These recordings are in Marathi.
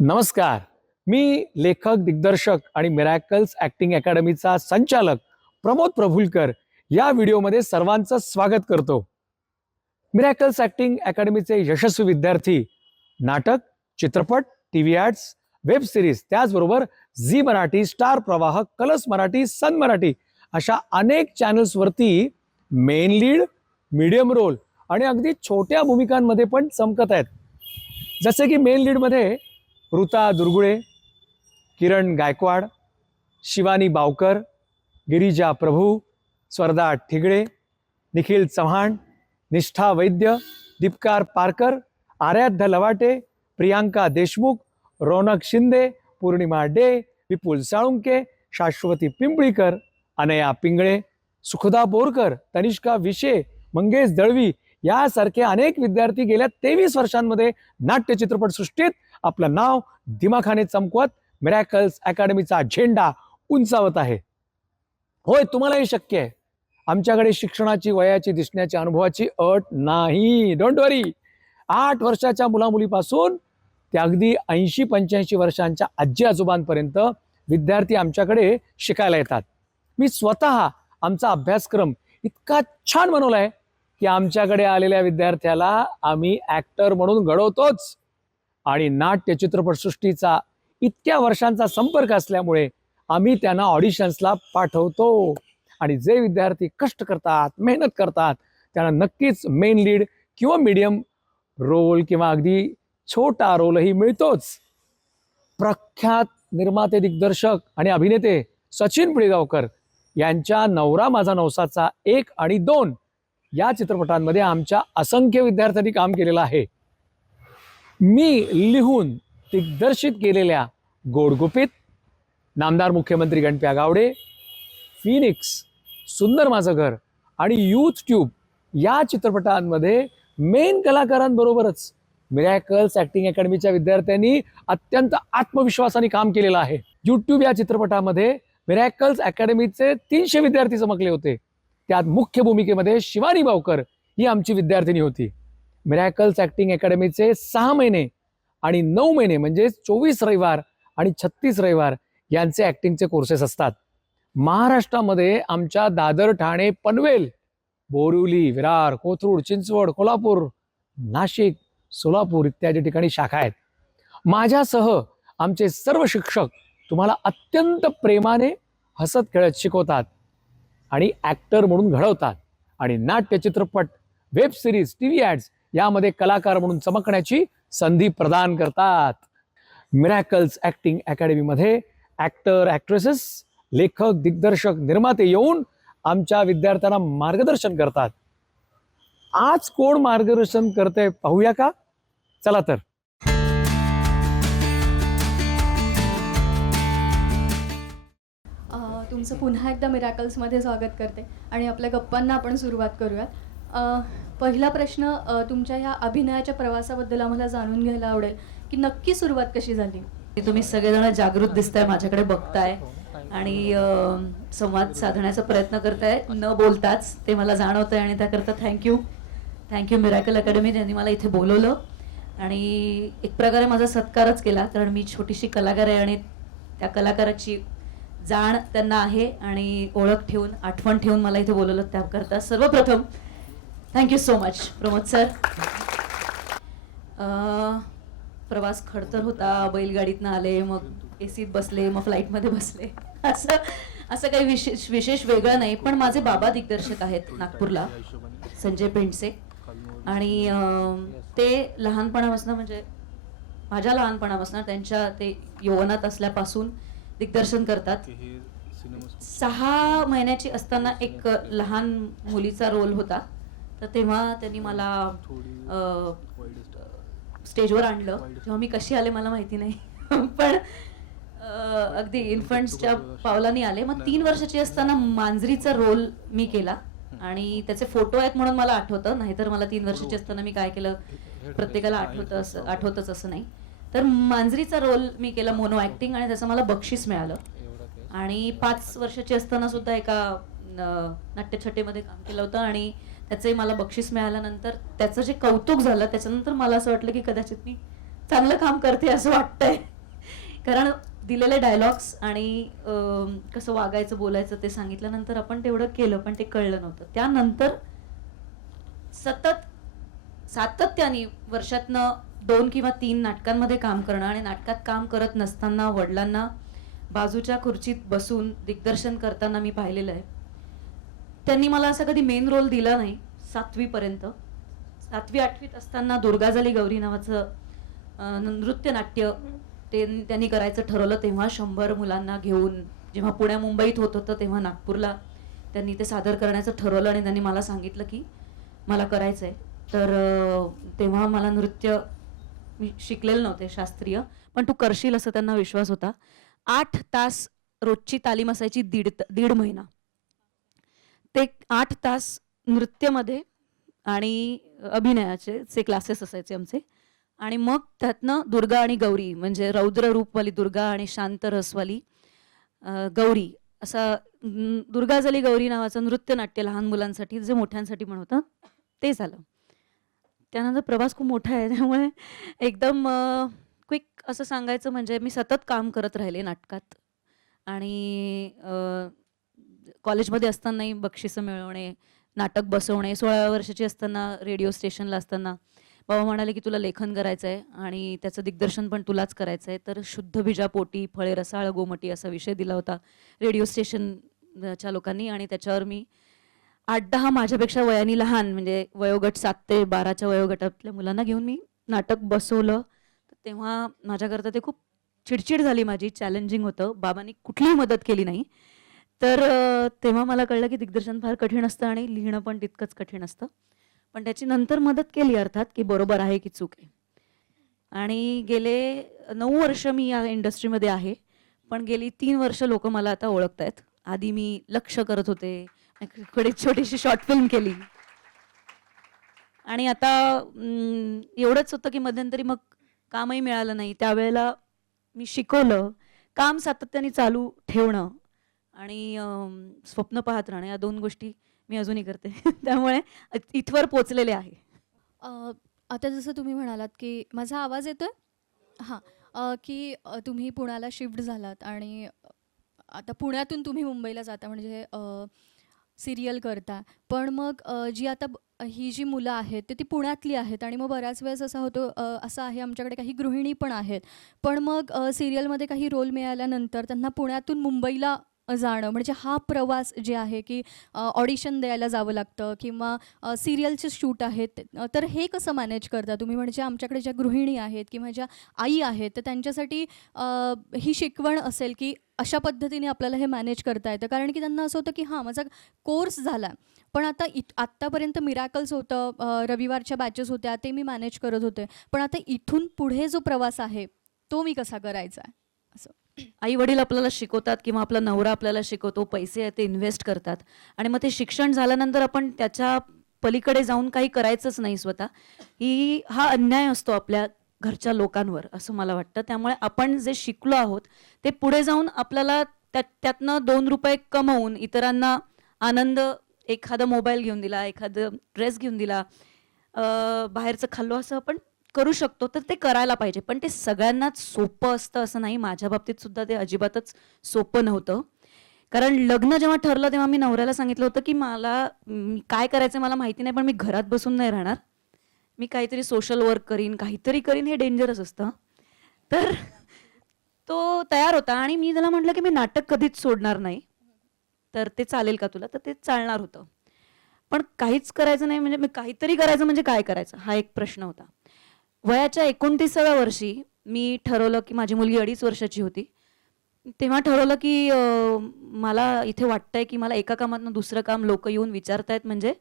नमस्कार. मी लेखक, दिग्दर्शक आणि मिरॅकल्स ॲक्टिंग अकॅडमीचा संचालक प्रमोद प्रभुलकर या व्हिडिओमध्ये सर्वांचं स्वागत करतो. मिरॅकल्स ॲक्टिंग अकॅडमीचे यशस्वी विद्यार्थी नाटक, चित्रपट, टीव्ही ॲड्स, वेब सिरीज, त्याचबरोबर झी मराठी, स्टार प्रवाह, कलर्स मराठी, सन मराठी अशा अनेक चॅनल्सवरती मेन लीड, मीडियम रोल आणि अगदी छोट्या भूमिकांमध्ये पण चमकत आहेत. जसे की मेन लीडमध्ये ऋता दुर्गुळे, किरण गायकवाड, शिवानी बावकर, गिरिजा प्रभू, स्वर्धा ठिगळे, निखिल चव्हाण, निष्ठा वैद्य, दीपकार पारकर, आराध्य लवाटे, प्रियांका देशमुख, रौनक शिंदे, पूर्णिमा डे, विपुल साळुंके, शाश्वती पिंपळीकर, अनया पिंगळे, सुखदा बोरकर, तनिष्का विशे, मंगेश दळवी यासारखे अनेक विद्यार्थी गेल्या 23 वर्षांमध्ये नाट्य चित्रपटसृष्टीत आपलं नाव दिमाखाने चमकवत मिरॅकल्स अकॅडमीचा झेंडा उंचावत आहे. होय, तुम्हालाही शक्य आहे. आमच्याकडे शिक्षणाची, वयाची, दिसण्याची, अनुभवाची अट नाही. डोंट वरी. 8 वर्षाच्या मुलामुलीपासून ते अगदी 80-85 वर्षांच्या आजी आजोबांपर्यंत विद्यार्थी आमच्याकडे शिकायला येतात. मी स्वतः आमचा अभ्यासक्रम इतका छान बनवलाय की आमच्याकडे आलेल्या विद्यार्थ्याला आम्ही ॲक्टर म्हणून घडवतोच. आणि नाट्य चित्रपटसृष्टीचा इतक्या वर्षांचा संपर्क असल्यामुळे आम्ही त्यांना ऑडिशन्सला पाठवतो. आणि जे विद्यार्थी कष्ट करतात, मेहनत करतात, त्यांना नक्कीच मेन लीड किंवा मीडियम रोल किंवा अगदी छोटा रोलही मिळतोच. प्रख्यात निर्माते, दिग्दर्शक आणि अभिनेते सचिन पिळगावकर यांच्या नवरा माझा नवसाचा 1 आणि 2 या चित्रपटांमध्ये आमच्या असंख्य विद्यार्थ्यांनी काम केलेलं आहे. मी लिहून दिग्दर्शित केलेल्या गोडगुपित, नामदार मुख्यमंत्री गणप्या गावडे, फिनिक्स, सुंदर माझं घर आणि यूथ ट्यूब या चित्रपटांमध्ये मेन कलाकारांबरोबरच मिरॅकल्स ॲक्टिंग अकॅडमीच्या विद्यार्थ्यांनी अत्यंत आत्मविश्वासाने काम केलेलं आहे. यूट्यूब या चित्रपटामध्ये मिरॅकल्स अकॅडमीचे 300 विद्यार्थी चमकले होते. त्यात मुख्य भूमिकेमध्ये शिवानी बावकर ही आमची विद्यार्थिनी होती. मिरॅकल्स ॲक्टिंग अकॅडमीचे 6 महिने आणि 9 महिने म्हणजे 24 रविवार आणि 36 रविवार यांचे ॲक्टिंगचे कोर्सेस असतात. महाराष्ट्रामध्ये आमच्या दादर, ठाणे, पनवेल, बोरिवली, विरार, कोथरूड, चिंचवड, कोल्हापूर, नाशिक, सोलापूर इत्यादी ठिकाणी शाखा आहेत. माझ्यासह आमचे सर्व शिक्षक तुम्हाला अत्यंत प्रेमाने हसत खेळत शिकवतात आणि ॲक्टर म्हणून घडवतात आणि नाट्य, चित्रपट, वेब सिरीज, टीव्ही ॲड्स यामध्ये कलाकार म्हणून चमकण्याची संधी प्रदान करतात. मिरॅकल्स ॲक्टिंग अकॅडमीमध्ये ॲक्टर, ॲक्ट्रेसेस, लेखक, दिग्दर्शक, निर्माते येऊन आमच्या विद्यार्थ्यांना मार्गदर्शन करतात. आज कोण मार्गदर्शन करते पाहूया का? चला तर. तुमचं पुन्हा एकदा मिरॅकल्समध्ये स्वागत करते आणि आपल्या गप्पांना आपण सुरुवात करूयात. पहिला प्रश्न, तुमच्या ह्या अभिनयाच्या प्रवासाबद्दल आम्हाला जाणून घ्यायला आवडेल की नक्की सुरुवात कशी झाली? तुम्ही सगळेजण जागृत दिसताय, माझ्याकडे बघताय आणि संवाद साधण्याचा प्रयत्न करताय न बोलताच, ते मला जाणवतंय आणि त्याकरता थँक्यू मिरॅकल अकॅडमी ज्यांनी मला इथे बोलवलं आणि एक प्रकारे माझा सत्कारच केला, कारण मी छोटीशी कलाकार आहे आणि त्या कलाकाराची जाण त्यांना आहे आणि ओळख ठेवून, आठवण ठेवून मला इथे बोलवलं, त्याकरता सर्वप्रथम thank you so much Pramod sir. प्रवास खडतर होता, बैलगाडीतनं आले, मग एसीत बसले, मग फ्लाईटमध्ये बसले, असं काही विशेष वेगळं नाही. पण माझे बाबा दिग्दर्शक आहेत नागपूरला, संजय पेंडसे, आणि ते लहानपणापासून, म्हणजे माझ्या लहानपणापासून, त्यांच्या ते यौवनात असल्यापासून दिग्दर्शन करतात. 6 महिन्याची असताना एक लहान मुलीचा रोल होता, तर तेव्हा त्यांनी मला स्टेजवर आणलं. तेव्हा मी कशी आले मला माहिती नाही, पण अगदी इन्फंट्सच्या पावलांनी आले. मग 3 वर्षाची असताना मांजरीचा रोल मी केला आणि त्याचे फोटो आहेत म्हणून मला आठवतं, नाहीतर मला 3 वर्षाची असताना मी काय केलं प्रत्येकाला आठवतच असं नाही. तर मांजरीचा रोल मी केला, मोनो ॲक्टिंग, आणि त्याचं मला बक्षीस मिळालं. आणि 5 वर्षाची असताना सुद्धा एका नाट्यछटेमध्ये काम केलं होतं आणि त्याचंही मला बक्षीस मिळाल्यानंतर त्याचं जे कौतुक झालं त्याच्यानंतर मला असं वाटलं की कदाचित मी चांगलं काम करते असं वाटतंय. कारण दिलेले डायलॉग्स आणि कसं वागायचं बोलायचं ते सांगितल्यानंतर आपण तेवढं केलं, पण ते कळलं नव्हतं. त्यानंतर सातत्याने वर्षातनं 2 किंवा 3 नाटकांमध्ये काम करणं आणि नाटकात काम करत नसताना वडिलांना बाजूच्या खुर्चीत बसून दिग्दर्शन करताना मी पाहिलेलं आहे. त्यांनी मला असा कधी मेन रोल दिला नाही 7वी पर्यंत. 7वी-8वीत असताना दुर्गा झाली गौरी नावाचं नृत्य नाट्य त्यांनी करायचं ठरवलं. तेव्हा 100 मुलांना घेऊन, जेव्हा पुण्या मुंबईत होत होतं तेव्हा नागपूरला त्यांनी ते सादर करण्याचं ठरवलं आणि त्यांनी मला सांगितलं की मला करायचं आहे. तर तेव्हा मला नृत्य मी शिकलेलं नव्हते शास्त्रीय, पण तू करशील असं त्यांना विश्वास होता. 8 तास रोजची तालीम असायची, दीड महिना. ते 8 तास नृत्यमध्ये आणि अभिनयाचे क्लासेस असायचे आमचे. आणि मग त्यातनं दुर्गा आणि गौरी, म्हणजे रौद्र रूपवाली दुर्गा आणि शांत रसवाली गौरी, असा दुर्गा झाली गौरी नावाचं नृत्य नाट्य लहान मुलांसाठी, जे मोठ्यांसाठी पण होतं, ते झालं. त्यानंतर प्रवास खूप मोठा आहे, त्यामुळे एकदम क्विक असं सांगायचं म्हणजे मी सतत काम करत राहिले नाटकात. आणि कॉलेजमध्ये असतानाही बक्षिसं मिळवणे, नाटक बसवणे. 16व्या वर्षाची असताना रेडिओ स्टेशनला असताना बाबा म्हणाले की तुला लेखन करायचं आहे आणि त्याचं दिग्दर्शन पण तुलाच करायचं आहे. तर शुद्ध बीजापोटी फळे रसाळ गोमटी असा विषय दिला होता रेडिओ स्टेशनच्या लोकांनी. आणि त्याच्यावर मी 8-10 माझ्यापेक्षा वयाने लहान, म्हणजे वयोगट 7 ते 12च्या वयोगटातल्या मुलांना घेऊन मी नाटक बसवलं. तेव्हा माझ्याकरता ते खूप चिडचिड झाली माझी, चॅलेंजिंग होतं. बाबांनी कुठलीही मदत केली नाही. तर तेव्हा मला कळलं की दिग्दर्शन फार कठीण असतं आणि लिहिणं पण तितकंच कठीण असतं. पण त्याची नंतर मदत केली अर्थात, की बरोबर आहे की चूक आहे. आणि गेले 9 वर्ष मी या इंडस्ट्रीमध्ये आहे, पण गेली 3 वर्ष लोक मला आता ओळखत आहेत. आधी मी लक्ष करत होते, कडे छोटीशी शॉर्ट फिल्म केली. आणि आता एवढंच होतं की मध्यंतरी मग कामही मिळालं नाही. त्यावेळेला मी शिकवलं. काम सातत्याने चालू ठेवणं आणि स्वप्न पाहत राहणं, या 2 गोष्टी मी अजूनही करते. त्यामुळे इथवर पोचलेले आहे. आता जसं तुम्ही म्हणालात की माझा आवाज येतोय? हां. की तुम्ही पुण्याला शिफ्ट झालात आणि आता पुण्यातून तुम्ही मुंबईला जाता, म्हणजे सिरियल करता. पण मग जी आता ही जी मुलं आहेत ती पुण्यातली आहेत आणि मग बऱ्याच वेळेस असा होतो, असं आहे आमच्याकडे काही गृहिणी पण आहेत. पण मग सिरियलमध्ये काही रोल मिळाल्यानंतर त्यांना पुण्यातून मुंबईला जाणं, म्हणजे हा प्रवास जे आहे की ऑडिशन द्यायला जावं लागतं किंवा सिरियलचे शूट आहेत, तर हे कसं मॅनेज करता तुम्ही? म्हणजे आमच्याकडे ज्या गृहिणी आहेत किंवा ज्या आई आहेत, तर त्यांच्यासाठी ही शिकवण असेल की अशा पद्धतीने आपल्याला हे मॅनेज करता येतं. कारण की त्यांना असं होतं की हां, माझा कोर्स झाला, पण आता आत्तापर्यंत मिरॅकल्स होतं, रविवारच्या बॅचेस होत्या, ते मी मॅनेज करत होते. पण आता इथून पुढे जो प्रवास आहे तो मी कसा करायचा आहे असं? आई वडील आपल्याला शिकवतात किंवा आपला नवरा आपल्याला शिकवतो, पैसे आहे ते इन्व्हेस्ट करतात आणि मग ते शिक्षण झाल्यानंतर आपण त्याच्या पलीकडे जाऊन काही करायचंच नाही स्वतः, हा अन्याय असतो आपल्या घरच्या लोकांवर, असं मला वाटतं. त्यामुळे आपण जे शिकलो आहोत ते पुढे जाऊन आपल्याला त्यातनं 2 रुपये कमवून इतरांना आनंद, एखादा मोबाईल घेऊन दिला, एखादं ड्रेस घेऊन दिला, बाहेरचं खाल्लो, असं आपण करू शकतो. तर ते करायला पाहिजे. पण ते सगळ्यांनाच सोपं असतं असं नाही. माझ्या बाबतीत सुद्धा ते अजिबातच सोपं नव्हतं. कारण लग्न जेव्हा ठरलं तेव्हा मी नवऱ्याला सांगितलं होतं की मला काय करायचं मला माहिती नाही, पण मी घरात बसून नाही राहणार. मी काहीतरी सोशल वर्क करीन, काहीतरी करीन. हे डेंजरस असतं. तर तो तयार होता आणि मी त्याला म्हटलं की मी नाटक कधीच सोडणार नाही. तर ते चालेल का तुला? तर ते चालणार होतं. पण काहीच करायचं नाही म्हणजे काहीतरी करायचं म्हणजे काय करायचं हा एक प्रश्न होता. वयाच्या 29व्या वर्षी मी ठरवलं की माझी मुलगी 2.5 वर्षाची होती. तेव्हा ठरवलं की मला इथे वाटतंय की मला एका कामातनं दुसरं काम लोक येऊन विचारतायत, म्हणजे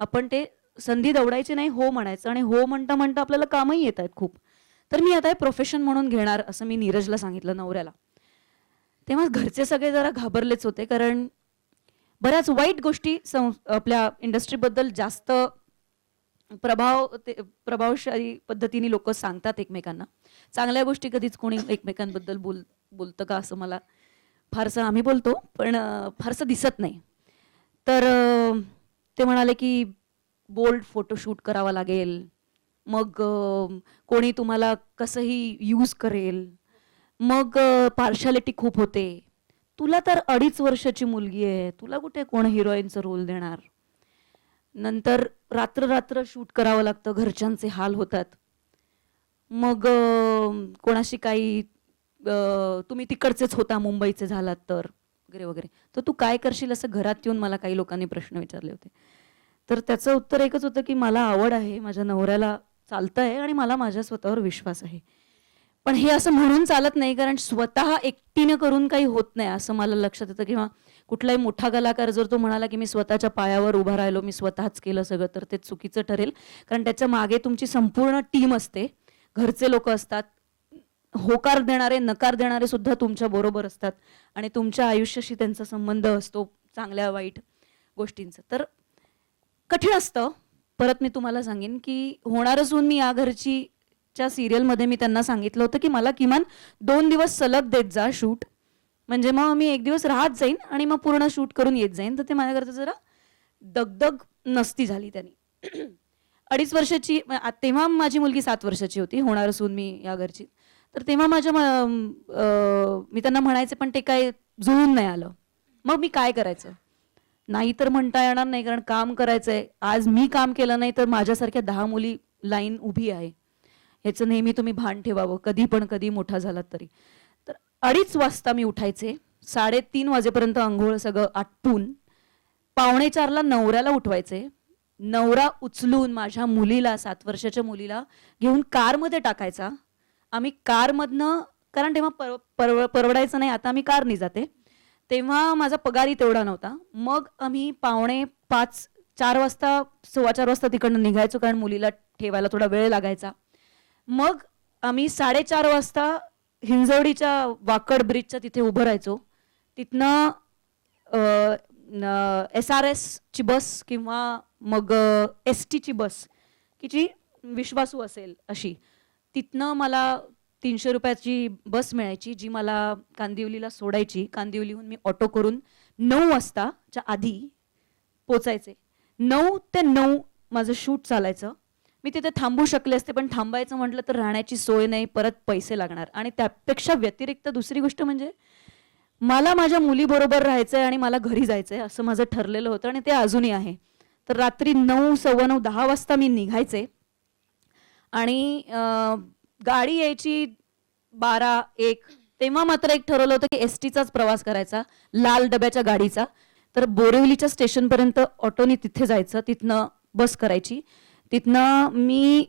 आपण ते संधी दवडायची नाही, हो म्हणायचं. आणि हो म्हणता म्हणता आपल्याला कामही येत आहेत खूप. तर मी आता हे प्रोफेशन म्हणून घेणार असं मी नीरजला सांगितलं, नवऱ्याला. तेव्हा घरचे सगळे जरा घाबरलेच होते, कारण बऱ्याच वाईट गोष्टी आपल्या इंडस्ट्रीबद्दल जास्त प्रभावशाली पद्धतीने लोक सांगतात एकमेकांना. चांगल्या गोष्टी कधीच कोणी एकमेकांबद्दल बोलतं का असं मला फारसं, आम्ही बोलतो पण फारसं दिसत नाही. तर ते म्हणाले की बोल्ड फोटोशूट करावा लागेल, मग कोणी तुम्हाला कसंही यूज करेल, मग पार्शालिटी खूप होते. तुला तर 2.5 वर्षाची मुलगी आहे, तुला कुठे कोण हिरोईनचा रोल देणार. नंतर रात्र रात्र शूट करावं लागतं, घरच्यांचे हाल होतात. मग कोणाशी काही तुम्ही तिकडचेच होता, मुंबईचे झालात तर वगैरे वगैरे, तर तू काय करशील असं घरात येऊन मला काही लोकांनी प्रश्न विचारले होते. तर त्याचं उत्तर एकच होतं की मला आवड आहे, माझ्या नवऱ्याला चालतंय आणि मला माझ्या स्वतःवर विश्वास आहे. पण हे असं म्हणून चालत नाही, कारण स्वतः एकटीने करून काही होत नाही असं मला लक्षात येतं. किंवा कुठलाही मोठा कलाकार जर तो म्हणाला की मी स्वतःच्या पायावर उभा राहिलो, मी स्वतःच केलं सगळं, तर ते चुकीचं ठरेल. कारण त्याच्या मागे तुमची संपूर्ण टीम असते, घरचे लोक असतात, होकार देणारे नकार देणारे सुद्धा तुमच्या बरोबर असतात आणि तुमच्या आयुष्याशी त्यांचा संबंध असतो, चांगल्या वाईट गोष्टींचा. तर कठीण असतं. परत मी तुम्हाला सांगेन की होणार असून मी या घरची च्या सिरियलमध्ये मी त्यांना सांगितलं होतं की मला किमान 2 दिवस सलग देत जा शूट, म्हणजे मग मी 1 दिवस राहत जाईन आणि मग पूर्ण शूट करून येत जाईन. तर ते माझ्याकरता जरा दगदग नसती झाली त्यांनी. 2.5 वर्षाची तेव्हा माझी मुलगी 7 वर्षाची होती, होणार असून मी या घरची. तर तेव्हा मी त्यांना म्हणायचे, पण ते काय जुळून नाही आलं. मग मी काय करायचं? नाही तर म्हणता येणार नाही, कारण काम करायचंय. आज मी काम केलं नाही तर माझ्यासारख्या 10 मुली लाईन उभी आहे, ह्याचं नेहमी तुम्ही भान ठेवावं, कधी पण कधी मोठा झालात तरी. तर 2:30 वाजता मी उठायचे, 3:30 वाजेपर्यंत अंघोळ सगळं आटपून 3:45ला नवऱ्याला उठवायचे. नवरा उचलून माझ्या मुलीला, 7 वर्षाच्या मुलीला घेऊन कारमध्ये टाकायचा. आम्ही कारमधनं, कारण तेव्हा परवडायचं नाही, आता आम्ही कारनी जाते, तेव्हा माझा पगारही तेवढा नव्हता. मग आम्ही 4:45 4 वाजता 4:15 वाजता तिकडनं निघायचो, कारण मुलीला ठेवायला थोडा वेळ लागायचा. मग आम्ही 4:30 वाजता हिंजवडीच्या वाकड ब्रिजच्या तिथे उभं राहायचो. तिथनं SRSची बस किंवा मग STची बस, की जी विश्वासू असेल अशी, तिथनं मला 300 रुपयाची बस मिळायची, जी मला कांदिवलीला सोडायची. कांदिवलीहून मी ऑटो करून 9 वाजताच्या आधी पोचायचे. 9 ते 9 माझं शूट चालायचं. मी तिथे थांबू शकले असते, पण थांबायचं म्हटलं तर राहण्याची सोय नाही, परत पैसे लागणार. आणि त्यापेक्षा व्यतिरिक्त दुसरी गोष्ट म्हणजे मला माझ्या मुलीबरोबर राहायचंय आणि मला घरी जायचंय असं माझं ठरलेलं होतं, आणि ते अजूनही आहे. तर रात्री 9, 9:15, 10 वाजता मी निघायचे आणि गाडी यायची 12, 1. तेव्हा मात्र एक ठरवलं होतं की STचाच प्रवास करायचा, लाल डब्याच्या गाडीचा. तर बोरिवलीच्या स्टेशनपर्यंत ऑटोनी तिथे जायचं, तिथनं बस करायची. तिथनं मी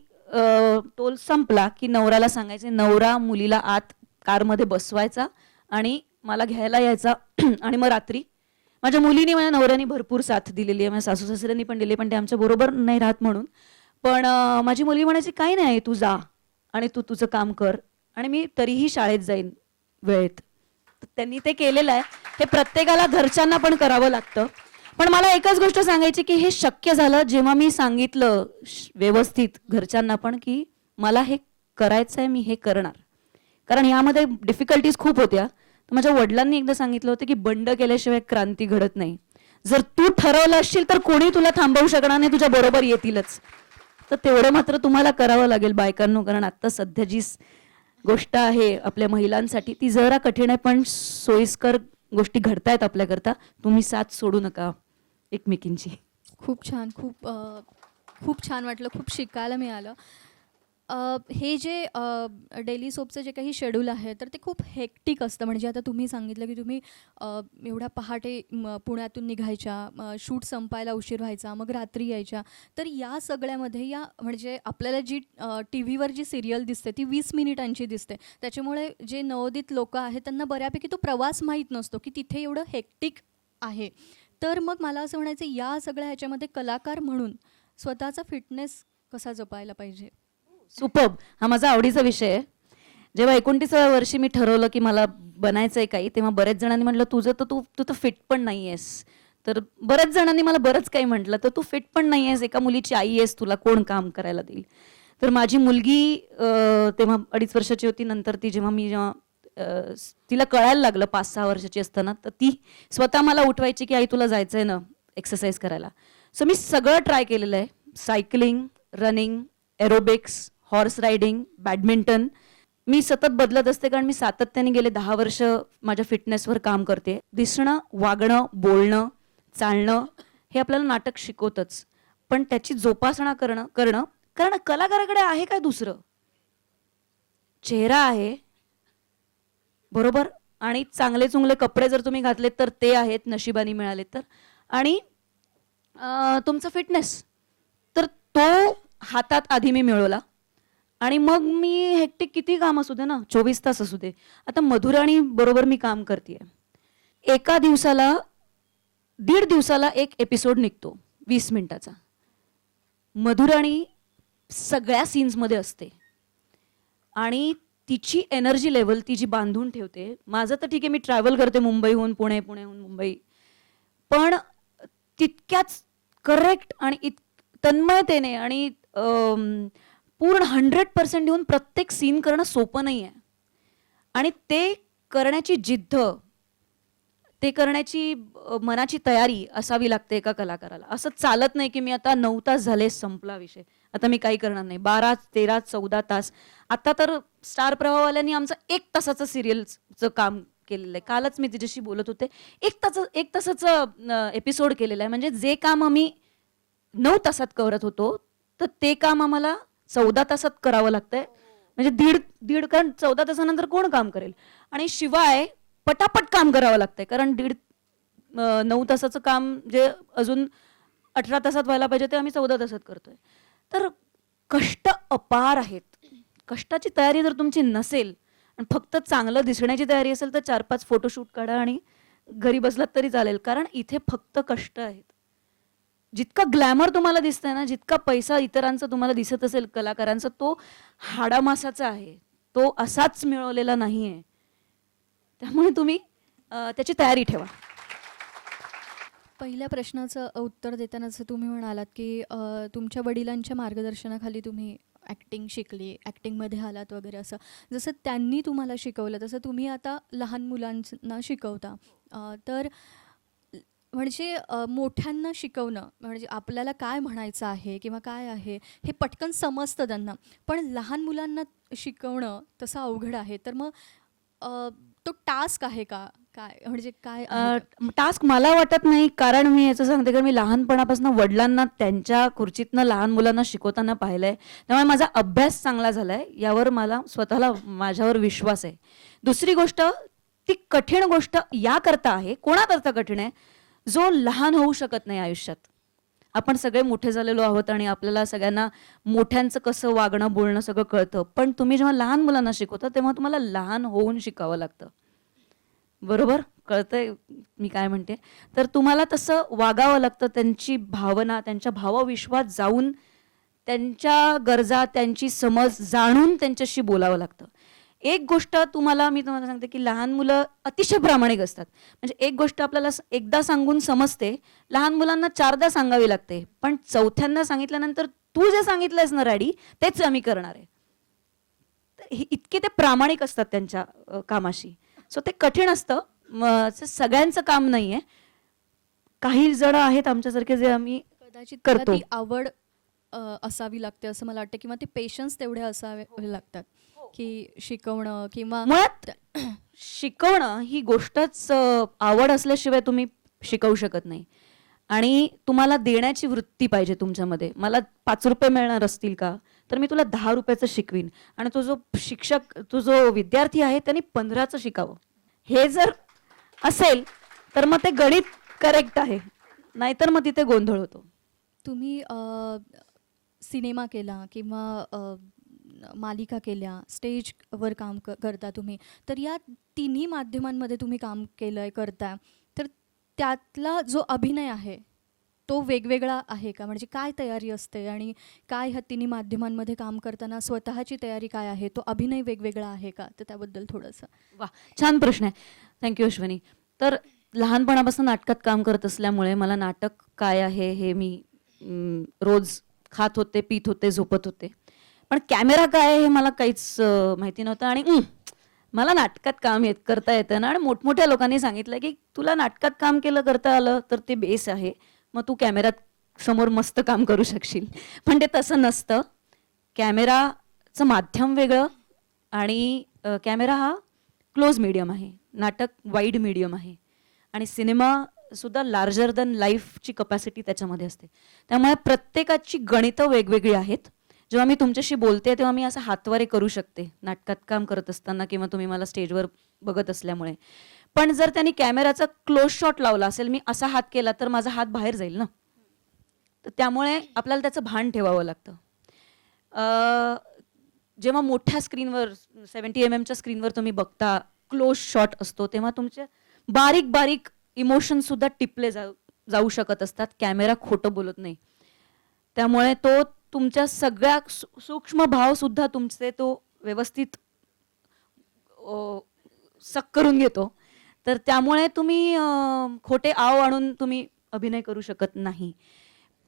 टोल संपला की नवऱ्याला सांगायचे, नवरा मुलीला आत कारमध्ये बसवायचा आणि मला घ्यायला यायचा. आणि मग रात्री माझ्या मुलीने, माझ्या नवऱ्याने भरपूर साथ दिलेली आहे, माझ्या सासू सासऱ्यांनी पण दिली, पण ते आमच्या बरोबर नाही राहत म्हणून. पण माझी मुलगी म्हणायची, काही नाही, तू जा आणि तू तुझं काम कर आणि मी तरीही शाळेत जाईन वेळेत. त्यांनी ते केलेलं आहे. हे प्रत्येकाला, घरच्यांना पण करावं लागतं. पण मला एकच गोष्ट सांगायची की हे शक्य झालं जेव्हा मी सांगितलं व्यवस्थित घरच्यांना पण की मला हे करायचंय, मी हे करणार. कारण यामध्ये डिफिकल्टीज खूप होत्या. तर माझ्या वडिलांनी एकदा सांगितलं होतं की बंड केल्याशिवाय क्रांती घडत नाही. जर तू ठरवलं असशील तर कोणी तुला थांबवू शकणार नाही, तुझ्या बरोबर येतीलच. तर तेवढं मात्र तुम्हाला करावं लागेल बायकांनो, कारण आता सध्या जी गोष्ट आहे आपल्या महिलांसाठी ती जरा कठीण आहे, पण सोयीस्कर गोष्टी घडतायत आपल्याकरता. तुम्ही साथ सोडू नका एकमेकींची. खूप छान, खूप छान वाटलं, खूप शिकायला मिळालं. हे जे डेली सोपचं जे काही शेड्यूल आहे तर ते खूप हेक्टिक असतं. म्हणजे आता तुम्ही सांगितलं की तुम्ही एवढ्या पहाटे पुण्यातून निघायच्या, शूट संपायला उशीर व्हायचा, मग रात्री यायच्या. तर या सगळ्यामध्ये म्हणजे आपल्याला जी टी व्हीवर जी सिरियल दिसते ती 20 मिनिटांची दिसते. त्याच्यामुळे जे नवोदित लोक आहेत त्यांना बऱ्यापैकी तो प्रवास माहीत नसतो की तिथे एवढं हेक्टिक आहे. तर मग मला असं म्हणायचं, या सगळ्या ह्याच्यामध्ये कलाकार म्हणून स्वतःचा फिटनेस कसा जपायला पाहिजे? सुपर्ब, हा माझा आवडीचा विषय आहे. जेव्हा 29व्या वर्षी मी ठरवलं की मला बनायचंय काही, तेव्हा बऱ्याच जणांनी म्हटलं तू तर फिट पण नाही आहेस. तर बऱ्याच जणांनी मला बरंच काही म्हटलं, तर तू फिट पण नाही आहेस, एका मुलीची आई आहेस, तुला कोण काम करायला देईल. तर माझी मुलगी तेव्हा 2.5 वर्षाची होती. नंतर जेव्हा तिला कळायला लागलं 5-6 वर्षाची असताना, तर ती स्वतः मला उठवायची की आई तुला जायचंय ना एक्सरसाइज करायला. सो मी सगळं ट्राय केलेलं आहे, cycling, running, aerobics, horse riding, badminton. मी सतत बदलत असते कारण मी सातत्याने गेले 10 वर्ष माझ्या फिटनेसवर काम करते. दिसणं, वागणं, बोलणं, चालणं हे आपल्याला नाटक शिकवतच, पण त्याची जोपासना करणं कारण कलाकाराकडे आहे काय दुसरं? चेहरा आहे, बरोबर, आणि चांगले चुंगले कपडे जर तुम्ही घातले तर ते आहेत, नशिबाने मिळाले तर, आणि तुमचं फिटनेस, तर तो हातात आधी मी मिळवला. आणि मग मी हेक्टिक किती काम असू दे ना, 24 तास असू दे. आता मधुराणी बरोबर मी काम करते, एका दिवसाला 1.5 दिवसाला एक एपिसोड निघतो 20 मिनिटाचा. मधुराणी सगळ्या सीन्समध्ये असते आणि तिची एनर्जी लेवल ती जी बांधून ठेवते. माझं तर ठीक आहे, मी ट्रॅव्हल करते मुंबईहून पुणे, पुण्याहून मुंबई, पण तितक्याच करेक्ट आणि तन्मयतेने आणि पूर्ण 100% देऊन प्रत्येक सीन करणं सोपं नाही आहे. आणि ते करण्याची जिद्द, ते करण्याची मनाची तयारी असावी लागते एका कलाकाराला. असं चालत नाही की मी आता 9 तास झाले, संपला विषय, आता मी काही करणार नाही. 12, 13, 14 तास. आता तर स्टार प्रवाहवाल्यांनी आमचं 1 तासाचं सिरियलचं काम केलेलं आहे. कालच मी तिच्याशी बोलत होते. 1 तासाचं एपिसोड केलेलं आहे. म्हणजे जे काम आम्ही 9 तासात करत होतो, तर ते काम आम्हाला 14 तासात करावं लागतंय. म्हणजे दीड कारण 14 तासानंतर कोण काम करेल. आणि शिवाय पटापट काम करावं लागतंय, कारण 9 तासाचं काम जे अजून 18 तासात व्हायला पाहिजे ते आम्ही 14 तासात करतोय. तर कष्ट अपार आहेत. कष्टाची तयारी जर तुमची नसेल आणि फक्त चांगलं दिसण्याची तयारी असेल तर 4-5 फोटोशूट काढा आणि घरी बसलात तरी चालेल, कारण इथे फक्त कष्ट आहेत. जितका ग्लॅमर तुम्हाला दिसतंय ना, जितका पैसा इतरांचा तुम्हाला दिसत असेल कलाकारांचा, तो हाडामासाचा आहे, तो असाच मिळवलेला नाहीये. त्यामुळे तुम्ही त्याची तयारी ठेवा. पहिल्या प्रश्नाचं उत्तर देताना जसं तुम्ही म्हणालात की तुमच्या वडिलांच्या मार्गदर्शनाखाली तुम्ही ॲक्टिंग शिकली, ॲक्टिंगमध्ये आलात वगैरे, असं जसं त्यांनी तुम्हाला शिकवलं तसं तुम्ही आता लहान मुलांना शिकवता. तर म्हणजे मोठ्यांना शिकवणं म्हणजे आपल्याला काय म्हणायचं आहे किंवा काय आहे हे पटकन समजतं त्यांना, पण लहान मुलांना शिकवणं तसं अवघड आहे. तर मग तो टास्क आहे का, काय म्हणजे काय टास्क मला वाटत नाही, कारण मी याचं सांगते की मी लहानपणापासून वडिलांना त्यांच्या खुर्चीतनं लहान मुलांना शिकवताना पाहिलंय. त्यामुळे माझा अभ्यास चांगला झालाय, यावर मला स्वतःला माझ्यावर विश्वास आहे. दुसरी गोष्ट, ती कठीण गोष्ट याकरता आहे, कोणाकरता कठीण आहे, जो लहान होऊ शकत नाही आयुष्यात. आपण सगळे मोठे झालेलो आहोत आणि आपल्याला सगळ्यांना मोठ्यांचं कसं वागणं बोलणं सगळं कळतं, पण तुम्ही जेव्हा लहान मुलांना शिकवता तेव्हा तुम्हाला लहान होऊन शिकावं लागतं. बरोबर कळतंय मी काय म्हणते? तर तुम्हाला तसं वागावं लागतं, त्यांची भावना, त्यांच्या भावविश्वात जाऊन, त्यांच्या गरजा, त्यांची समज जाणून त्यांच्याशी बोलावं लागतं. एक गोष्ट मी तुम्हाला सांगते की लहान मुलं अतिशय प्रामाणिक असतात. म्हणजे एक गोष्ट आपल्याला एकदा सांगून समजते, लहान मुलांना 4दा सांगावी लागते, पण 4थ्यांदा सांगितल्यानंतर तू जे सांगितलंयस ना रॅडी, तेच आम्ही करणार आहे. इतके ते प्रामाणिक असतात त्यांच्या कामाशी. सो ते कठीण असतं, सगळ्यांचं काम नाहीये. काही जण आहेत आमच्यासारखे जे आम्ही कदाचित करतो. ती आवड असावी लागते असं मला वाटतं, किंवा ते पेशन्स तेवढे असावे लागतात की शिकवणं किंवा मुळात शिकवणं ही गोष्टच आवड असल्याशिवाय तुम्ही शिकवू शकत नाही. आणि तुम्हाला देण्याची वृत्ती पाहिजे तुमच्यामध्ये. मला 5 रुपये मिळणार असतील का, तर मी तुला 10 रुपयाचं शिकवीन, आणि तो जो शिक्षक, तो जो विद्यार्थी आहे त्याने 15चं शिकावं. हे जर असेल तर मग ते गणित करेक्ट आहे, नाहीतर मग तिथे गोंधळ होतो. तुम्ही सिनेमा केला किंवा मालिका केल्या, स्टेजवर काम करता तुम्ही, तर या तिन्ही माध्यमांमध्ये तुम्ही काम केलंय, करताय, तर त्यातला जो अभिनय आहे तो वेगवेगळा आहे का? म्हणजे काय तयारी असते आणि काय ह्या तिन्ही माध्यमांमध्ये काम करताना स्वतःची तयारी काय आहे? तो अभिनय वेगवेगळा आहे का? तर त्याबद्दल थोडंसं. वा, छान प्रश्न आहे. थँक्यू अश्विनी. तर लहानपणापासून नाटकात काम करत असल्यामुळे मला नाटक काय आहे हे मी रोज खात होते, पीत होते, झोपत होते. पण कॅमेरा काय आहे हे मला काहीच माहिती नव्हतं. आणि मला नाटकात काम करता येतं ना, आणि मोठमोठ्या लोकांनी सांगितलं की तुला नाटकात काम करता आलं तर ते बेस आहे, मग तू कॅमेऱ्यात समोर मस्त काम करू शकशील. पण ते तसं नसतं. कॅमेराचं माध्यम वेगळं आणि कॅमेरा हा क्लोज मीडियम आहे, नाटक वाईड मीडियम आहे आणि सिनेमासुद्धा लार्जर दॅन लाईफची कपॅसिटी त्याच्यामध्ये असते. त्यामुळे प्रत्येकाची गणितं वेगवेगळी आहेत. जेव्हा मी तुमच्याशी बोलते तेव्हा मी असं हातवारे करू शकते नाटकात काम करत असताना किंवा तुम्ही मला स्टेजवर बघत असल्यामुळे. पण जर त्यांनी कॅमेराचा क्लोज शॉट लावला असेल, मी असा हात केला तर माझा हात बाहेर जाईल ना. तर त्यामुळे आपल्याला त्याचं भान ठेवावं लागतं. जेव्हा मोठ्या स्क्रीनवर 70 mm स्क्रीनवर तुम्ही बघता, क्लोज शॉट असतो, तेव्हा तुमचे बारीक बारीक इमोशनसुद्धा टिपले जाऊ शकत असतात. कॅमेरा खोटं बोलत नाही. त्यामुळे तो तुमच्या सगळ्या सूक्ष्म भावसुद्धा तुमचे तो व्यवस्थित सक करून घेतो. तर त्यामुळे तुम्ही खोटे आव आणून तुम्ही अभिनय करू शकत नाही.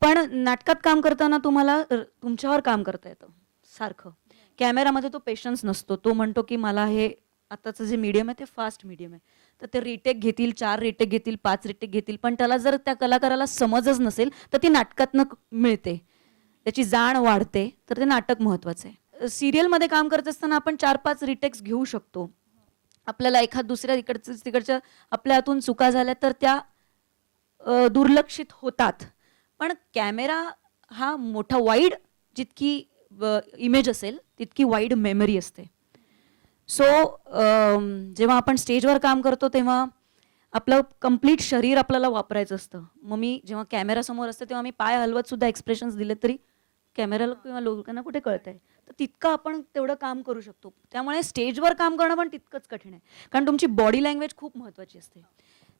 पण नाटकात काम करताना तुम्हाला तुमच्यावर काम करता येतं सारखं. कॅमेरामध्ये तो पेशन्स नसतो. तो म्हणतो की मला हे आताचं जे मीडियम आहे ते फास्ट मीडियम आहे. तर ते रिटेक घेतील, 4 रिटेक घेतील, 5 रिटेक घेतील. पण त्याला जर त्या कलाकाराला समजच नसेल तर ती नाटकातनं मिळते. त्याची जाण वाढते. तर ते नाटक महत्त्वाचं आहे. सिरियलमध्ये काम करत असताना आपण 4-5 रिटेक्स घेऊ शकतो. आपल्याला एखाद दुसऱ्या तिकडच्या आपल्या हातून चुका झाल्या तर त्या दुर्लक्षित होतात. पण कॅमेरा हा मोठा वाईड जितकी इमेज असेल तितकी वाईड मेमरी असते. सो जेव्हा आपण स्टेजवर काम करतो तेव्हा आपलं कंप्लीट शरीर आपल्याला वापरायचं असतं. मग मी जेव्हा कॅमेरासमोर असते तेव्हा मी पाय हलवत सुद्धा एक्सप्रेशन्स दिले तरी कॅमेराला किंवा लोकांना कुठे कळतंय. तर तितकं आपण तेवढं काम करू शकतो. त्यामुळे स्टेजवर काम करणं पण तितकंच कठीण आहे. कारण तुमची बॉडी लँग्वेज खूप महत्त्वाची असते.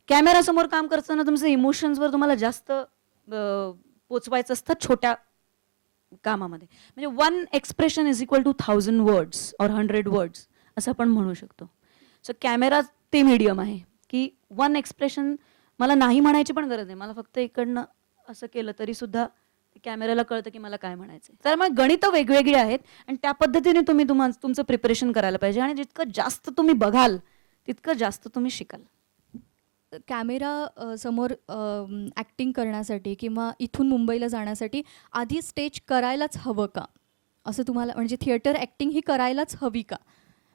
कॅमेरासमोर काम करताना तुमचे इमोशन्सवर तुम्हाला जास्त पोचवायचं असतं छोट्या कामामध्ये. म्हणजे 1 expression is equal to 1000 words और 100 वर्ड्स असं आपण म्हणू शकतो. सो कॅमेरा ते मीडियम आहे की 1 एक्सप्रेशन मला नाही म्हणायची पण गरज नाही. मला फक्त इकडनं असं केलं तरी सुद्धा कॅमेराला कळतं की मला काय म्हणायचं. तर मग गणितं वेगवेगळी आहेत आणि त्या पद्धतीने तुम्ही तुमचं प्रिपरेशन करायला पाहिजे आणि जितकं जास्त तुम्ही बघाल तितकं जास्त तुम्ही शिकाल. कॅमेरा समोर ॲक्टिंग करण्यासाठी किंवा इथून मुंबईला जाण्यासाठी आधी स्टेज करायलाच हवं का? असं तुम्हाला म्हणजे थिएटर ॲक्टिंग ही करायलाच हवी का?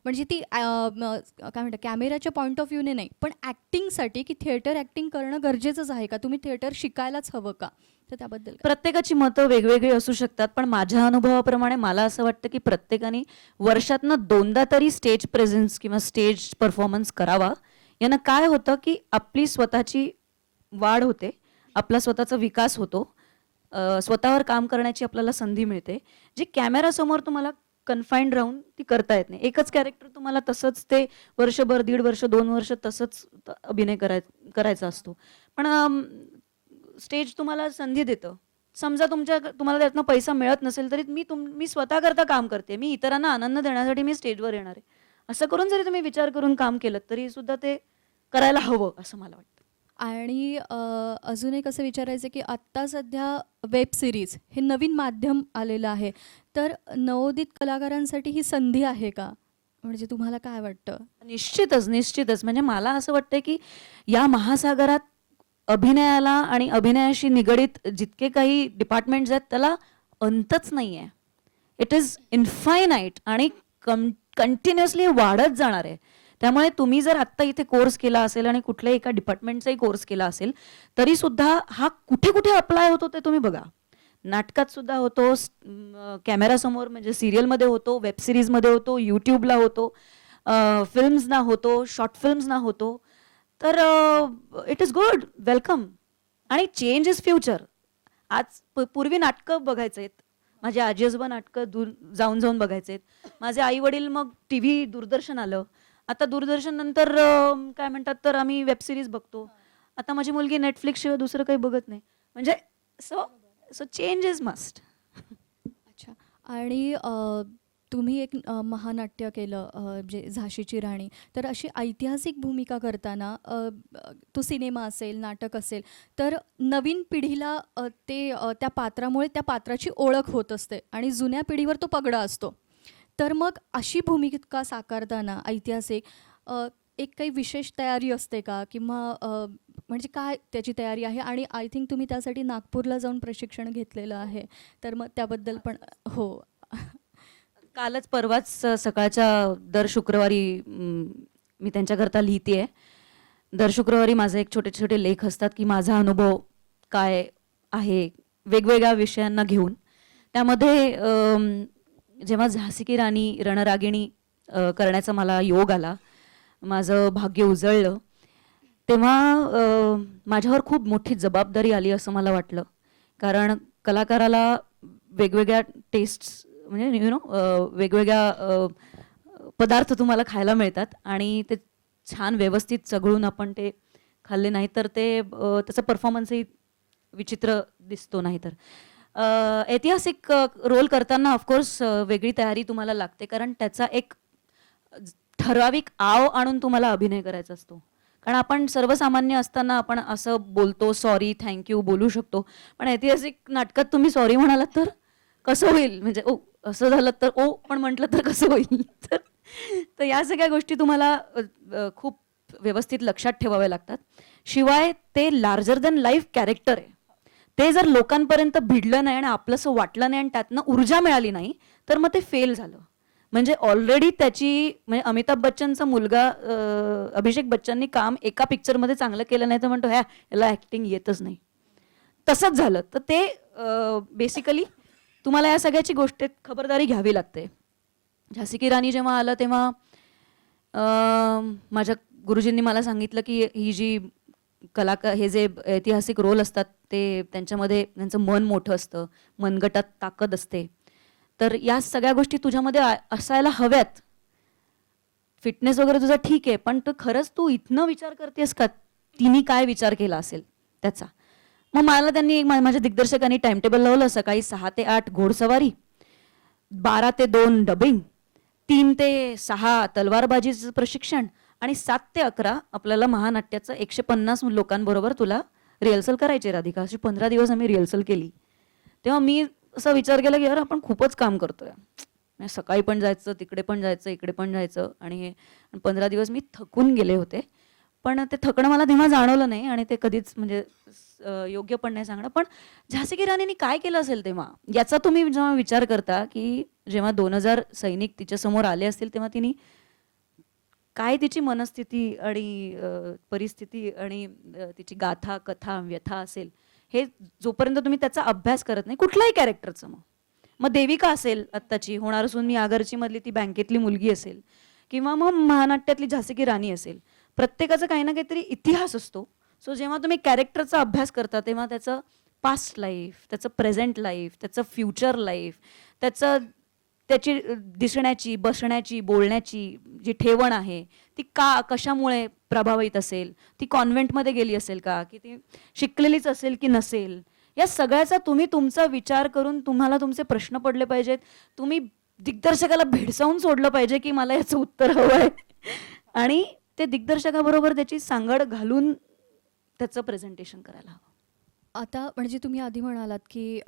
म्हणजे ती काय म्हणतात कॅमेराच्या पॉईंट ऑफ व्ह्यूने नाही, पण ॲक्टिंगसाठी की थिएटर ॲक्टिंग करणं गरजेचंच आहे का? तुम्ही थिएटर शिकायलाच हवं का? तर त्याबद्दल काय? प्रत्येकाची मतं वेगवेगळी असू शकतात. पण माझ्या अनुभवाप्रमाणे मला असं वाटतं की प्रत्येकाने वर्षातनं 2दा तरी स्टेज प्रेझेन्स किंवा स्टेज परफॉर्मन्स करावा. यानं काय होतं की आपली स्वतःची वाढ होते, आपला स्वतःचा विकास होतो, स्वतःवर काम करण्याची आपल्याला संधी मिळते, जी कॅमेरासमोर तुम्हाला कन्फाईंड राहून ती करता येत नाही. एकच कॅरेक्टर तुम्हाला तसंच ते वर्षभर, 1.5 वर्ष, 2 वर्ष तसंच अभिनय करायचा असतो. पण स्टेज तुम्हाला संधी देतं. समजा तुम्हाला त्यातनं पैसा मिळत नसेल तरी मी स्वतःकरता काम करते, मी इतरांना आनंद देण्यासाठी मी स्टेजवर येणार आहे. असं करून जरी तुम्ही विचार करून काम केलं तरी सुद्धा ते करायला हवं असं मला वाटतं. आणि अजून एक असं विचारायचं की आत्ता सध्या वेब सिरीज हे नवीन माध्यम आलेलं आहे. तर नवोदित कलाकारांसाठी ही संधी आहे का? म्हणजे तुम्हाला काय वाटतं? निश्चितच. म्हणजे मला असं वाटतं की या महासागरात अभिनयाला आणि अभिनयाशी निगडीत जितके काही डिपार्टमेंट्स आहेत त्याला अंतच नाही आहे. इट इज इन्फायनाईट आणि कंटिन्युअसली वाढत जाणार आहे. त्यामुळे तुम्ही जर आत्ता इथे कोर्स केला असेल आणि कुठल्याही एका डिपार्टमेंटचाही कोर्स केला असेल तरी सुद्धा हा कुठे कुठे अप्लाय होतो ते तुम्ही बघा. नाटकात सुद्धा होतो, कॅमेरासमोर म्हणजे सिरियलमध्ये होतो, वेब सिरीजमध्ये होतो, यूट्यूबला होतो, फिल्म्सना होतो, शॉर्ट फिल्म्सना होतो. तर इट इज गुड, वेलकम. आणि चेंज इज फ्युचर. आज पूर्वी नाटकं बघायचे आहेत, माझे आजी आजोबा नाटकं दूर जाऊन बघायचे आहेत, माझे आई वडील मग TV दूरदर्शन आलं. आता दूरदर्शन नंतर काय म्हणतात तर आम्ही वेब सिरीज बघतो. आता माझी मुलगी नेटफ्लिक्स शिवाय दुसरं काही बघत नाही. म्हणजे सो चेंज इज मस्ट. अच्छा. आणि तुम्ही एक महानाट्य केलं म्हणजे झाशीची राणी. तर अशी ऐतिहासिक भूमिका करताना तो सिनेमा असेल, नाटक असेल, तर नवीन पिढीला त्या पात्रामुळे त्या पात्राची ओळख होत असते आणि जुन्या पिढीवर तो पगडा असतो. तर मग अशी भूमिका साकारताना ऐतिहासिक एक काही विशेष तयारी असते का? किंवा म्हणजे काय त्याची तयारी आहे? आणि आय थिंक तुम्ही त्यासाठी नागपूरला जाऊन प्रशिक्षण घेतलेलं आहे. तर मग त्याबद्दल पण हो. कालच परवाच सकाळच्या दर शुक्रवारी मी त्यांच्याकरता लिहिते. दर शुक्रवारी माझे एक छोटे छोटे लेख असतात की माझा अनुभव काय आहे वेगवेगळ्या विषयांना घेऊन. त्यामध्ये जेव्हा झाशी की राणी रणरागिणी करण्याचा मला योग आला, माझं भाग्य उजळलं, तेव्हा माझ्यावर खूप मोठी जबाबदारी आली असं मला वाटलं. कारण कलाकाराला वेगवेगळ्या टेस्ट्स म्हणजे वेगवेगळ्या पदार्थ तुम्हाला खायला मिळतात आणि ते छान व्यवस्थित चघळून आपण ते खाल्ले नाही तर ते त्याचा परफॉर्मन्सही विचित्र दिसतो. नाही तर ऐतिहासिक रोल करताना ऑफकोर्स वेगळी तयारी तुम्हाला लागते, कारण त्याचा एक ठराविक आव आणून तुम्हाला अभिनय करायचा असतो. कारण आपण सर्वसामान्य असताना आपण असं बोलतो, सॉरी थँक्यू बोलू शकतो, पण ऐतिहासिक नाटकात तुम्ही सॉरी म्हणालात तर कसं होईल, म्हणजे ओ असं झालं तर ओ पण म्हटलं तर कसं होईल. तर या सगळ्या गोष्टी तुम्हाला खूप व्यवस्थित लक्षात ठेवाव्या लागतात. शिवाय ते लार्जर दॅन लाईफ कॅरेक्टर आहे, ते जर लोकांपर्यंत भिडलं नाही आणि आपलंसं वाटलं नाही आणि त्यातनं ऊर्जा मिळाली नाही तर मग ते फेल झालं. म्हणजे ऑलरेडी त्याची म्हणजे अमिताभ बच्चनचा मुलगा अभिषेक बच्चननी काम एका पिक्चरमध्ये चांगलं केलं नाही तर म्हणतो ह्या याला ॲक्टिंग येतच नाही, तसंच झालं. तर ते बेसिकली तुम्हाला या सगळ्याची गोष्टीत खबरदारी घ्यावी लागते. झाशी की राणी जेव्हा आलं तेव्हा माझ्या गुरुजींनी मला सांगितलं की ही जी कलाकार हे जे ऐतिहासिक रोल असतात ते त्यांच्यामध्ये त्यांचं मन मोठं असतं, मनगटात ताकद असते, तर या सगळ्या गोष्टी तुझ्यामध्ये असायला हव्यात. फिटनेस वगैरे तुझा ठीक आहे, पण खरंच तू इथनं विचार करतेस का, तिने काय विचार केला असेल त्याचा. मग मला त्यांनी माझ्या दिग्दर्शकांनी टाइमटेबल लावलं. सकाळी 6 ते 8 घोडसवारी, 12 ते 2 डबिंग, 3 ते 6 तलवारबाजीचं प्रशिक्षण आणि 7 ते 11 आपल्याला महानाट्याचं 150 लोकांबरोबर तुला रिहर्सल करायची राधिका. अशी 15 दिवस आम्ही रिहर्सल केली. तेव्हा मी असा विचार केला की यार आपण खूपच काम करतोय. सकाळी पण जायचं, तिकडे पण जायचं, इकडे पण जायचं आणि 15 दिवस मी थकून गेले होते. पण ते थकणं मला तेव्हा जाणवलं नाही आणि ते कधीच म्हणजे योग्य पण नाही सांगणं. पण झाशी की राणीने काय केलं असेल तेव्हा, याचा तुम्ही जेव्हा विचार करता की जेव्हा 2000 सैनिक तिच्यासमोर आले असतील तेव्हा तिने काय तिची मनस्थिती आणि परिस्थिती आणि तिची गाथा कथा व्यथा असेल, हे जोपर्यंत तुम्ही त्याचा अभ्यास करत नाही कुठल्याही कॅरेक्टरचं, मग देविका असेल आत्ताची होणार असून मी आगरची मधली ती बँकेतली मुलगी असेल किंवा मग महानाट्यातली झाशी की राणी असेल, प्रत्येकाचा काही ना काहीतरी इतिहास असतो. सो जेव्हा तुम्ही कॅरेक्टरचा अभ्यास करता तेव्हा त्याचं पास्ट लाईफ, त्याचं प्रेझेंट लाईफ, त्याचं फ्युचर लाईफ, त्याची दिसण्याची, बसण्याची, बोलण्याची जी ठेवण आहे ती कशामुळे प्रभावित असेल, ती कॉन्व्हेंटमध्ये गेली असेल का, की ती शिकलेलीच असेल की नसेल, या सगळ्याचा तुम्ही तुमचा विचार करून तुम्हाला तुमचे प्रश्न पडले पाहिजेत. तुम्ही दिग्दर्शकाला भेडसावून सोडलं पाहिजे की मला याचं उत्तर हवं आहे आणि ते दिग्दर्शकाबरोबर त्याची सांगड घालून त्याचं प्रेझेंटेशन करायला हवं. आता म्हणजे तुम्ही आधी म्हणालात की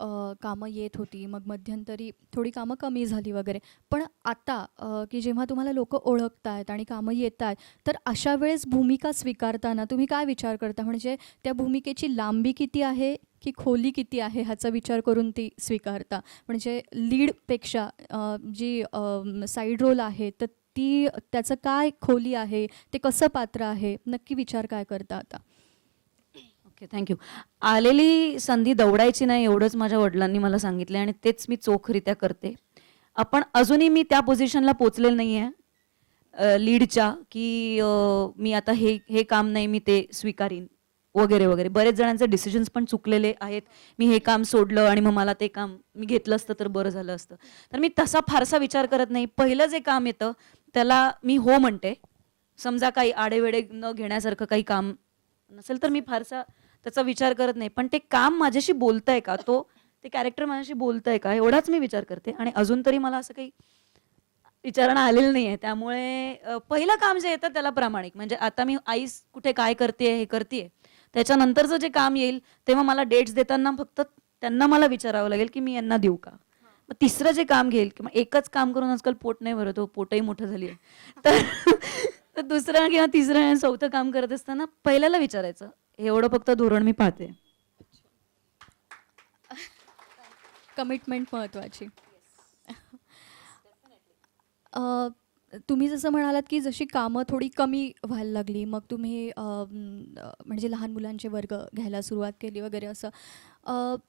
कामं येत होती, मग मध्यंतरी थोडी कामं कमी झाली वगैरे. पण आता की जेव्हा तुम्हाला लोकं ओळखतायत आणि कामं येत आहेत, तर अशा वेळेस भूमिका स्वीकारताना तुम्ही काय विचार करता? म्हणजे त्या भूमिकेची लांबी किती आहे की खोली किती आहे ह्याचा विचार करून ती स्वीकारता? म्हणजे लीडपेक्षा जी साईड रोल आहे तर त्याचं काय खोली आहे, ते कसं पात्र आहे, नक्की विचार काय करता आता? Okay, thank you. आलेली संधी दवडायची नाही एवढंच माझ्या वडिलांनी मला सांगितलं आणि तेच मी चोखरित्या करते. आपण अजूनही मी त्या पोझिशनला पोचलेलं नाही आहे लीडच्या की मी आता हे काम नाही मी ते स्वीकारीन वगैरे वगैरे. बरेच जणांचे डिसिजन्स पण चुकलेले आहेत. मी हे काम सोडलं आणि मग मला ते काम मी घेतलं असतं तर बरं झालं असतं. तर मी तसा फारसा विचार करत नाही. पहिलं जे काम येतं त्याला मी हो म्हणते. समजा काही आडेवेडे न घेण्यासारखं काही काम नसेल तर मी फारसा त्याचा विचार करत नाही. पण ते काम माझ्याशी बोलतंय का, ते कॅरेक्टर माझ्याशी बोलतंय का, एवढाच मी विचार करते. आणि अजून तरी मला असं काही विचारणं आलेलं नाही आहे. त्यामुळे पहिलं काम जे येतं त्याला प्रामाणिक, म्हणजे आता मी आईस कुठे काय करते हे करते, त्याच्यानंतरचं जे काम येईल तेव्हा मला डेट्स देताना फक्त त्यांना मला विचारावं लागेल की मी यांना देऊ का. मग तिसरं जे काम घेईल किंवा एकच काम करून आजकाल पोट नाही भरत, पोटही मोठं झाली आहे तर दुसरं किंवा तिसरं आणि चौथं काम करत असताना पहिल्याला विचारायचं. एवढं फक्त धोरण मी पाहते. कमिटमेंट महत्त्वाची. तुम्ही जसं म्हणालात की जशी कामं थोडी कमी व्हायला लागली, मग तुम्ही म्हणजे लहान मुलांचे वर्ग घ्यायला सुरुवात केली वगैरे असं.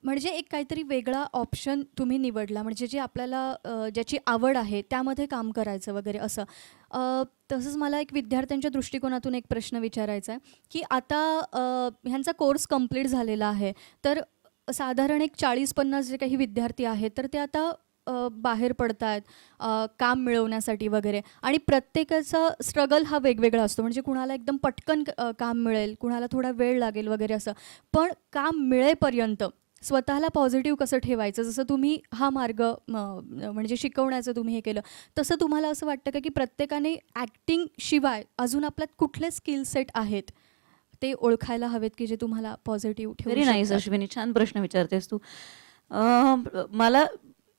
म्हणजे एक काहीतरी वेगळा ऑप्शन तुम्ही निवडला, म्हणजे जे आपल्याला ज्याची आवड आहे त्यामध्ये काम करायचं वगैरे असं. तसंच मला एक विद्यार्थ्यांच्या दृष्टिकोनातून एक प्रश्न विचारायचा आहे, की आता ह्यांचा कोर्स कंप्लीट झालेला आहे, तर साधारण एक 40-50 जे काही विद्यार्थी आहेत, तर ते आता बाहेर पडतायत काम मिळवण्यासाठी वगैरे, आणि प्रत्येकाचा स्ट्रगल हा वेगवेगळा असतो. म्हणजे कुणाला एकदम पटकन काम मिळेल, कुणाला थोडा वेळ लागेल वगैरे असं. पण काम मिळेपर्यंत स्वतःला पॉझिटिव्ह कसं ठेवायचं, जसं तुम्ही हा मार्ग म्हणजे शिकवण्याचं तुम्ही हे केलं, तसं तुम्हाला असं वाटतं का की प्रत्येकाने ॲक्टिंग शिवाय अजून आपल्यात कुठले स्किल सेट आहेत ते ओळखायला हवेत, की जे तुम्हाला पॉझिटिव्ह ठेवू व्हेरी नाईस शकतात? अश्विनी, छान प्रश्न विचारतेस तू. मला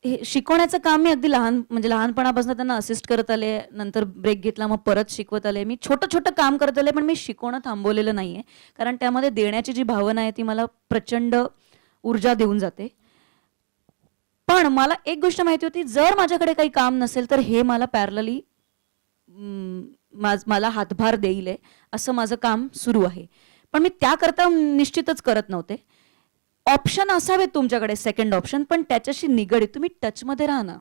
हे शिकवण्याचं काम मी अगदी म्हणजे लहानपणापासून त्यांना असिस्ट करत आले, नंतर ब्रेक घेतला, मग परत शिकवत आले. मी छोटं छोटं काम करत आले, पण मी शिकवणं थांबवलेलं नाही आहे. कारण त्यामध्ये देण्याची जी भावना आहे ती मला प्रचंड ऊर्जा देऊन जाते. पण मला एक गोष्ट माहिती होती, जर माझ्याकडे काही काम नसेल तर हे मला पॅरलली मला हातभार देईल आहे, असं माझं काम सुरू आहे. पण मी त्याकरता निश्चितच करत नव्हते. ऑप्शन असावेत तुमच्याकडे, सेकंड ऑप्शन, पण त्याच्याशी निगडीत तुम्ही टचमध्ये राहा ना.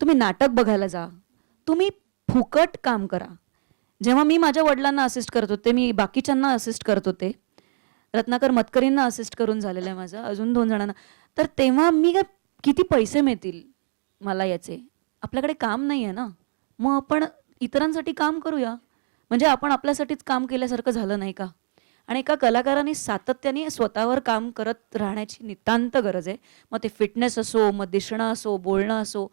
तुम्ही नाटक बघायला जा, तुम्ही फुकट काम करा. जेव्हा मी माझ्या वडिलांना असिस्ट करत होते, मी बाकीच्यांना असिस्ट करत होते, रत्नाकर मतकरींना असिस्ट करून झालेलं आहे माझं, अजून 2 जणांना. तर तेव्हा मी किती पैसे मिळतील मला याचे? आपल्याकडे काम नाही आहे ना, मग आपण इतरांसाठी काम करूया. म्हणजे आपण आपल्यासाठीच काम केल्यासारखं झालं नाही का? आणि एका कलाकाराने सातत्याने स्वतःवर काम करत राहण्याची नितांत गरज आहे. मग ते फिटनेस असो, मग दिसणं असो, बोलणं असो.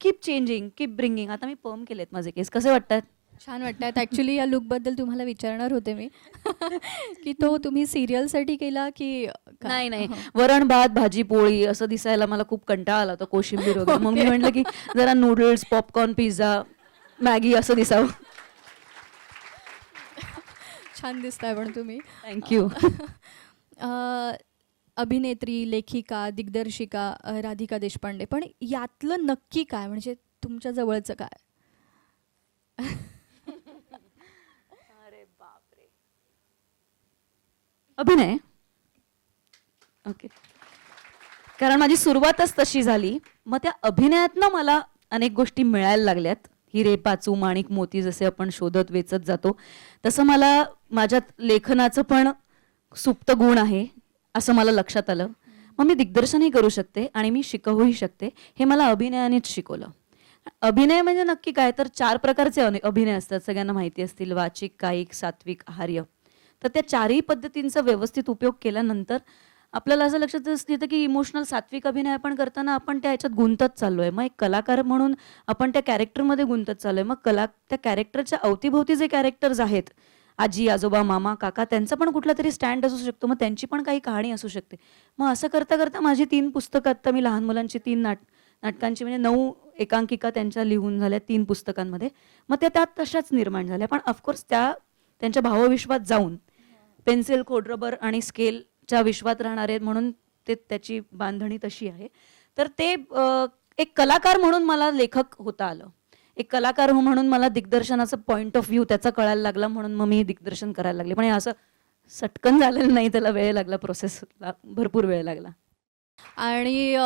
Keep changing, keep bringing. आता मी पर्म केलेत माझे केस. कसे वाटतात? छान वाटतात. ॲक्च्युली या लुकबद्दल तुम्हाला विचारणार होते मी की तो तुम्ही सिरियलसाठी केला की काय? नाही. हं. वरण, भात, भाजी, पोळी असं दिसायला मला खूप कंटाळा आला होता, कोशिंबीर वगैरे. मग मी ओके. म्हटलं की जरा नूडल्स, पॉपकॉर्न, पिझ्झा, मॅगी असं दिसावं. छान दिसताय पण तुम्ही. थँक्यू. अभिनेत्री, लेखिका, दिग्दर्शिका राधिका देशपांडे. पण यातलं नक्की काय, म्हणजे तुमच्या जवळचं काय? अभिनय. ओके. कारण माझी सुरुवातच तशी झाली. मग त्या अभिनयातनं मला अनेक गोष्टी मिळायला लागल्यात. हिरे, पाचू, माणिक, मोती जसे आपण शोधत वेचत जातो, तसं मला माझ्यात लेखनाचं पण सुप्त गुण आहे असं मला लक्षात आलं. मग मी दिग्दर्शनही करू शकते आणि मी शिकवूही शकते. हे मला अभिनयानेच शिकवलं. अभिनय म्हणजे नक्की काय, तर 4 प्रकारचे अभिनय असतात, सगळ्यांना माहिती असतील: वाचिक, कायिक, सात्विक, आहार्य. तर त्या 4ही पद्धतींचा व्यवस्थित उपयोग केल्यानंतर आपल्याला असं लक्षात येतं की इमोशनल सात्विक अभिनय आपण करताना आपण त्या ह्याच्यात गुंतत चाललोय. मग एक कलाकार म्हणून आपण त्या कॅरेक्टरमध्ये गुंतत चाललोय. मग त्या कॅरेक्टरच्या अवतीभोवती जे कॅरेक्टर्स आहेत, आजी, आजोबा, मामा, काका, त्यांचा पण कुठला तरी स्टँड असू शकतो. मग त्यांची पण काही कहाणी असू शकते. मग असं करता करता माझी 3 पुस्तकं, आता मी लहान मुलांची 3 नाटकांची म्हणजे 9 एकांकिका त्यांच्या लिहून झाल्या 3 पुस्तकांमध्ये. मग त्यात तशाच निर्माण झाल्या. पण ऑफकोर्स त्यांच्या भावविश्वात जाऊन पेन्सिल, खोडरबर आणि स्केलच्या विश्वात राहणार आहेत, म्हणून त्याची बांधणी तशी आहे. तर ते एक कलाकार म्हणून मला लेखक होता आलं. एक कलाकार म्हणून मला दिग्दर्शनाचा पॉइंट ऑफ व्ह्यू त्याचा कळायला लागला, म्हणून मग मी दिग्दर्शन करायला लागले. पण हे असं सटकन झालेलं नाही, त्याला वेळ लागला, प्रोसेसला भरपूर वेळ लागला. आणि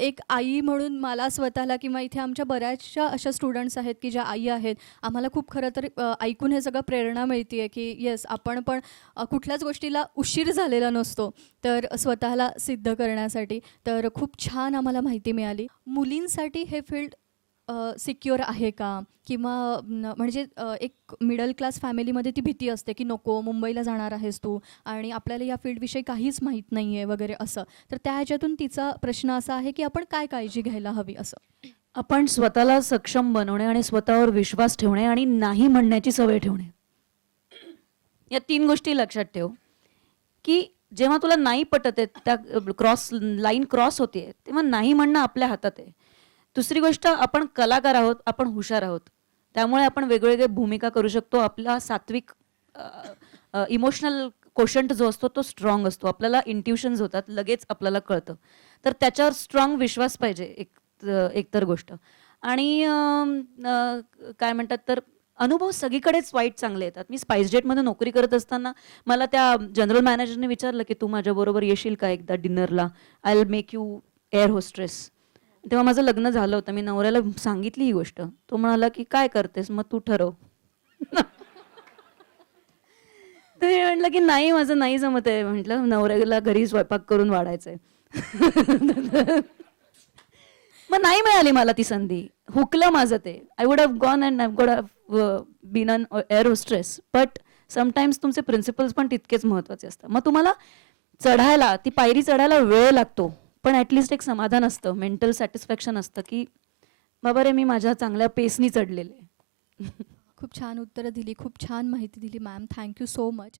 एक आई म्हणून मला स्वतःला, किंवा इथे आमच्या बऱ्याचशा अशा स्टुडंट्स आहेत की ज्या आई आहेत, आम्हाला खूप खरं तर ऐकून हे सगळं प्रेरणा मिळते आहे की येस, आपण पण कुठल्याच गोष्टीला उशीर झालेला नसतो तर स्वतःला सिद्ध करण्यासाठी. तर खूप छान आम्हाला माहिती मिळाली. मुलींसाठी हे फील्ड सिक्युअर आहे का, किंवा म्हणजे एक मिडल क्लास फॅमिलीमध्ये ती भीती असते की नको, मुंबईला जाणार आहेस तू आणि आपल्याला या फील्डविषयी काहीच माहीत नाही आहे वगैरे असं. तर त्या ह्याच्यातून तिचा प्रश्न असा आहे की आपण काय काळजी घ्यायला हवी असं. आपण स्वतःला सक्षम बनवणे आणि स्वतःवर विश्वास ठेवणे आणि नाही म्हणण्याची सवय ठेवणे, या 3 गोष्टी लक्षात ठेव. की जेव्हा तुला नाही पटत आहे, त्या लाईन क्रॉस होते, तेव्हा नाही म्हणणं आपल्या हातात आहे. दुसरी गोष्ट, आपण कलाकार आहोत, आपण हुशार आहोत, त्यामुळे आपण वेगवेगळे भूमिका करू शकतो. आपला सात्विक इमोशनल कोशंट जो असतो तो स्ट्रॉंग असतो. आपल्याला इंट्युशन्स होतात, लगेच आपल्याला कळतं. तर त्याच्यावर स्ट्रॉंग विश्वास पाहिजे एकतर गोष्ट. आणि काय म्हणतात तर अनुभव सगळीकडेच वाईट चांगले येतात. मी स्पाइसजेटमध्ये नोकरी करत असताना मला त्या जनरल मॅनेजरने विचारलं की तू माझ्याबरोबर येशील का एकदा डिनरला, I will make you air hostess. तेव्हा माझं लग्न झालं होतं. मी नवऱ्याला सांगितली ही गोष्ट. तो म्हणाला की काय करतेस मग तू ठरव. तर मी म्हटलं की नाही माझं नाही जमत आहे. म्हटलं नवऱ्याला घरी स्वयंपाक करून वाढायचंय. मग नाही मिळाली मला ती संधी. हुकलं माझं ते. I would have gone and I would have been an air hostess. But sometimes तुमचे प्रिन्सिपल्स पण तितकेच महत्त्वाचे असतात. मग तुम्हाला चढायला, ती पायरी चढायला वेळ लागतो. पण ॲटलिस्ट एक समाधान असतं, मेंटल सॅटिस्फॅक्शन असतं की बाबा रे मी माझ्या चांगल्या पेसनी चढलेले. खूप छान उत्तरं दिली, खूप छान माहिती दिली मॅम. Thank you so much.